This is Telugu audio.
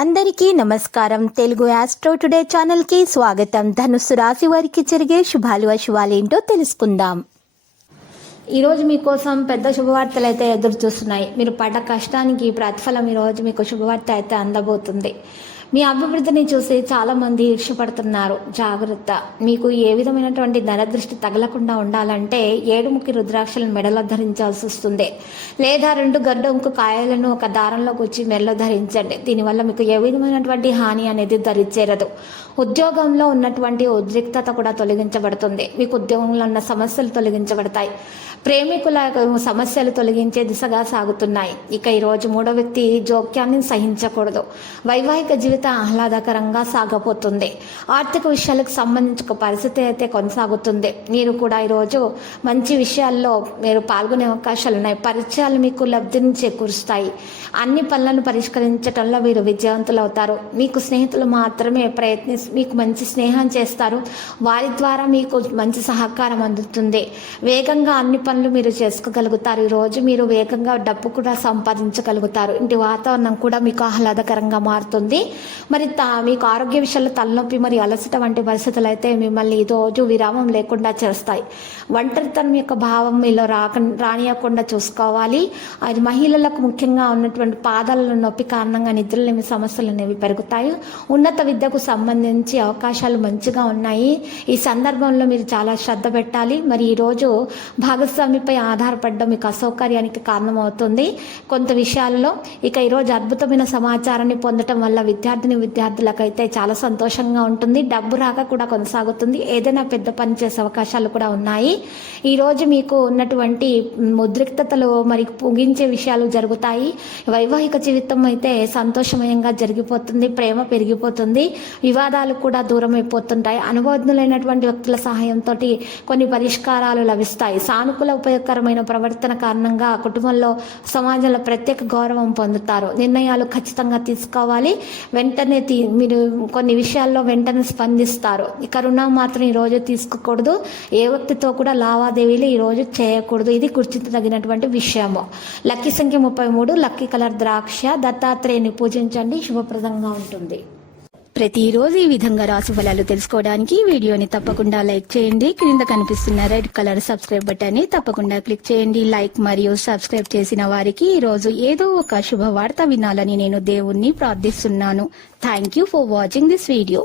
అందరికీ నమస్కారం. తెలుగు ఆస్ట్రో టుడే ఛానల్కి స్వాగతం. ధనుస్సు రాశి వారికి జరిగే శుభాలు అశుభాలేంటో తెలుసుకుందాం. ఈరోజు మీకోసం పెద్ద శుభవార్తలు అయితే ఎదురు చూస్తున్నాయి. మీరు పడ్డ కష్టానికి ప్రతిఫలం ఈరోజు మీకు శుభవార్త అయితే అందబోతుంది. మీ అభివృద్ధిని చూసి చాలామంది ఈర్ష్యపడుతున్నారు. జాగ్రత్త. మీకు ఏ విధమైనటువంటి నరదృష్టి తగలకుండా ఉండాలంటే 7 ముఖి రుద్రాక్షలను మెడలో ధరించాల్సి వస్తుంది, లేదా 2 గడ్డంకు కాయలను ఒక దారంలో కూర్చి మెడలో ధరించండి. దీనివల్ల మీకు ఏ విధమైనటువంటి హాని అనేది దరిచేరదు. ఉద్యోగంలో ఉన్నటువంటి ఉద్రిక్తత కూడా తొలగించబడుతుంది. మీకు ఉద్యోగంలో ఉన్న సమస్యలు తొలగించబడతాయి. ప్రేమికుల సమస్యలు తొలగించే దిశగా సాగుతున్నాయి. ఇక ఈరోజు 3వ వ్యక్తి జోక్యాన్ని సహించకూడదు. వైవాహిక జీవితం ఆహ్లాదకరంగా సాగబోతుంది. ఆర్థిక విషయాలకు సంబంధించిన పరిస్థితి అయితే కొనసాగుతుంది. మీరు కూడా ఈరోజు మంచి విషయాల్లో మీరు పాల్గొనే అవకాశాలు ఉన్నాయి. పరిచయాలు మీకు లబ్ధిని చేకూరుస్తాయి. అన్ని పనులను పరిష్కరించడంలో మీరు విజయవంతులు అవుతారు. మీకు స్నేహితులు మాత్రమే మీకు మంచి స్నేహం చేస్తారు. వారి ద్వారా మీకు మంచి సహకారం అందుతుంది. వేగంగా అన్ని పనులు మీరు చేసుకోగలుగుతారు. ఈరోజు మీరు వేగంగా డబ్బు కూడా సంపాదించగలుగుతారు. ఇంటి వాతావరణం కూడా మీకు ఆహ్లాదకరంగా మారుతుంది. మరి మీకు ఆరోగ్య విషయాల్లో తలనొప్పి మరియు అలసట వంటి పరిస్థితులు అయితే మిమ్మల్ని రోజు విరామం లేకుండా చేస్తాయి. ఒంటరితనం యొక్క భావం మీలో రానియకుండా చూసుకోవాలి. అది మహిళలకు ముఖ్యంగా ఉన్నటువంటి పాదాల నొప్పి కారణంగా నిద్రలేమి సమస్యలు అనేవి పెరుగుతాయి. ఉన్నత విద్యకు సంబంధించి అవకాశాలు మంచిగా ఉన్నాయి. ఈ సందర్భంలో మీరు చాలా శ్రద్ధ పెట్టాలి. మరి ఈరోజు భాగస్వామిపై ఆధారపడడం మీకు అసౌకర్యానికి కారణమవుతుంది కొంత విషయాల్లో. ఇక ఈరోజు అద్భుతమైన సమాచారాన్ని పొందడం వల్ల విద్యార్థులకైతే చాలా సంతోషంగా ఉంటుంది. డబ్బు రాక కూడా కొనసాగుతుంది. ఏదైనా పెద్ద పని చేసే అవకాశాలు కూడా ఉన్నాయి. ఈరోజు మీకు ఉన్నటువంటి ఉద్రిక్తతలు మరి ముగించే విషయాలు జరుగుతాయి. వైవాహిక జీవితం అయితే సంతోషమయంగా జరిగిపోతుంది. ప్రేమ పెరిగిపోతుంది. వివాదాలు కూడా దూరం అయిపోతుంటాయి. అనుభవజ్ఞులైనటువంటి వ్యక్తుల సహాయంతో కొన్ని పరిష్కారాలు లభిస్తాయి. సానుకూల ఉపయోగకరమైన ప్రవర్తన కారణంగా కుటుంబంలో సమాజంలో ప్రత్యేక గౌరవం పొందుతారు. నిర్ణయాలు ఖచ్చితంగా తీసుకోవాలి. వెంటనే మీరు కొన్ని విషయాల్లో వెంటనే స్పందిస్తారు. ఇక రుణం మాత్రం ఈరోజు తీసుకోకూడదు. ఏ వ్యక్తితో కూడా లావాదేవీలు ఈరోజు చేయకూడదు. ఇది గుర్తించదగినటువంటి విషయము. లక్కీ సంఖ్య 33, లక్కీ కలర్ ద్రాక్ష. దత్తాత్రేయుని పూజించండి, శుభప్రదంగా ఉంటుంది. ప్రతిరోజు ఈ విధంగా రాశి ఫలాలు తెలుసుకోవడానికి వీడియోని తప్పకుండా లైక్ చేయండి. క్రింద కనిపిస్తున్న రెడ్ కలర్ సబ్స్క్రైబ్ బటన్ ని తప్పకుండా క్లిక్ చేయండి. లైక్ మరియు సబ్స్క్రైబ్ చేసిన వారికి ఈ రోజు ఏదో ఒక శుభవార్త వినాలని నేను దేవుణ్ణి ప్రార్థిస్తున్నాను. Thank you for watching this video.